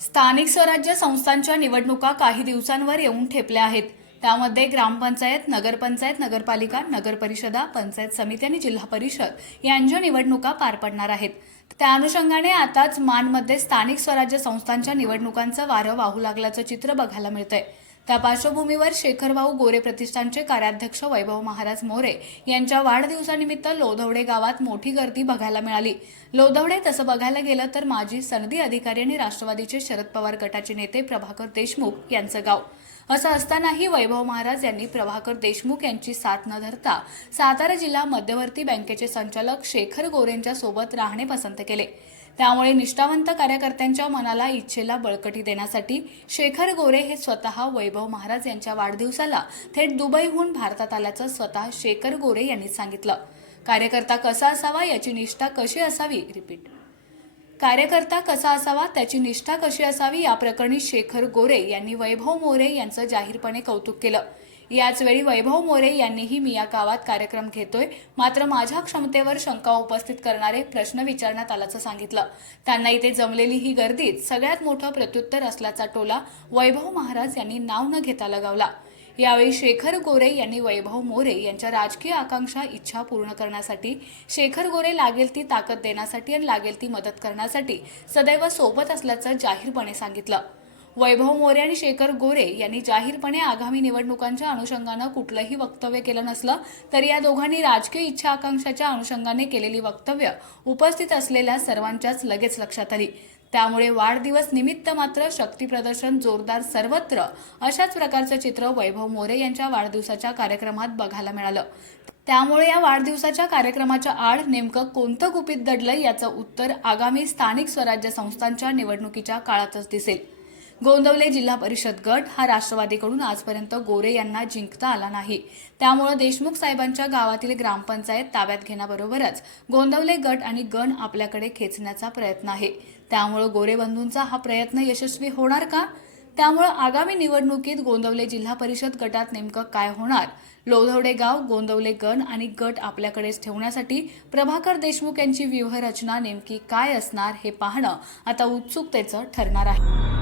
स्थानिक स्वराज्य संस्थांच्या निवडणुका काही दिवसांवर येऊन ठेपल्या आहेत. त्यामध्ये ग्रामपंचायत, नगरपंचायत, नगरपालिका, नगरपरिषदा, पंचायत समिती आणि जिल्हा परिषद यांच्या निवडणुका पार पडणार आहेत. त्या अनुषंगाने आताच माणमध्ये स्थानिक स्वराज्य संस्थांच्या निवडणुकांचं वारं वाहू लागल्याचं चित्र बघायला मिळतंय. त्या पार्श्वभूमीवर शेखरभाऊ गोरे प्रतिष्ठानचे कार्याध्यक्ष वैभव महाराज मोरे यांच्या वाढदिवसानिमित्त लोधवडे गावात मोठी गर्दी बघायला मिळाली. लोधवडे तसं बघायला गेलं तर माजी सनदी अधिकारी आणि राष्ट्रवादीचे शरद पवार गटाचे नेते प्रभाकर देशमुख यांचं गाव. असं असतानाही वैभव महाराज यांनी प्रभाकर देशमुख यांची साथ न धरता सातारा जिल्हा मध्यवर्ती बँकेचे संचालक शेखर गोरेंच्या सोबत राहणे पसंत केले. त्यामुळे निष्ठावंत कार्यकर्त्यांच्या मनाला इच्छेला बळकटी देण्यासाठी शेखर गोरे हे स्वतः वैभव महाराज यांच्या वाढदिवसाला थेट दुबईहून भारतात आल्याचं स्वतः शेखर गोरे यांनी सांगितलं. कार्यकर्ता कसा असावा याची निष्ठा कशी असावी कार्यकर्ता कसा असावा त्याची निष्ठा कशी असावी या प्रकरणी शेखर गोरे यांनी वैभव मोरे यांचं जाहीरपणे कौतुक केलं. याचवेळी वैभव मोरे यांनीही मी या गावात कार्यक्रम घेतोय, मात्र माझ्या क्षमतेवर शंका उपस्थित करणारे प्रश्न विचारण्यात आल्याचं सांगितलं. त्यांना इथे जमलेली ही गर्दीत सगळ्यात मोठं प्रत्युत्तर असल्याचा टोला वैभव महाराज यांनी नाव न घेता लगावला. यावेळी शेखर गोरे यांनी वैभव मोरे यांच्या राजकीय आकांक्षा इच्छा पूर्ण करण्यासाठी शेखर गोरे लागेल ती ताकद देण्यासाठी आणि लागेल ती मदत करण्यासाठी सदैव सोबत असल्याचं जाहीरपणे सांगितलं. वैभव मोरे आणि शेखर गोरे यांनी जाहीरपणे आगामी निवडणुकांच्या अनुषंगानं कुठलंही वक्तव्य केलं नसलं तरी या दोघांनी राजकीय इच्छा आकांक्षाच्या अनुषंगाने केलेली वक्तव्य उपस्थित असलेल्या सर्वांच्याच लगेच लक्षात आली. त्यामुळे वाढदिवस निमित्त मात्र शक्ती प्रदर्शन जोरदार सर्वत्र अशाच प्रकारचं चित्र वैभव मोरे यांच्या वाढदिवसाच्या कार्यक्रमात बघायला मिळालं. त्यामुळे या वाढदिवसाच्या कार्यक्रमाच्या आड नेमकं कोणतं गुपित दडलंय याचं उत्तर आगामी स्थानिक स्वराज्य संस्थांच्या निवडणुकीच्या काळातच दिसेल. गोंदवले जिल्हा परिषद गट हा राष्ट्रवादीकडून आजपर्यंत गोरे यांना जिंकता आला नाही. त्यामुळे देशमुख साहेबांच्या गावातील ग्रामपंचायत ताब्यात घेण्याबरोबरच गोंदवले गट आणि गण आपल्याकडे खेचण्याचा प्रयत्न आहे. त्यामुळे गोरे बंधूंचा हा प्रयत्न यशस्वी होणार का? त्यामुळे आगामी निवडणुकीत गोंदवले जिल्हा परिषद गटात नेमकं काय होणार? लोधवडे गाव, गोंदवले गण आणि गट आपल्याकडेच ठेवण्यासाठी प्रभाकर देशमुख यांची व्यूहरचना नेमकी काय असणार हे पाहणं आता उत्सुकतेचं ठरणार आहे.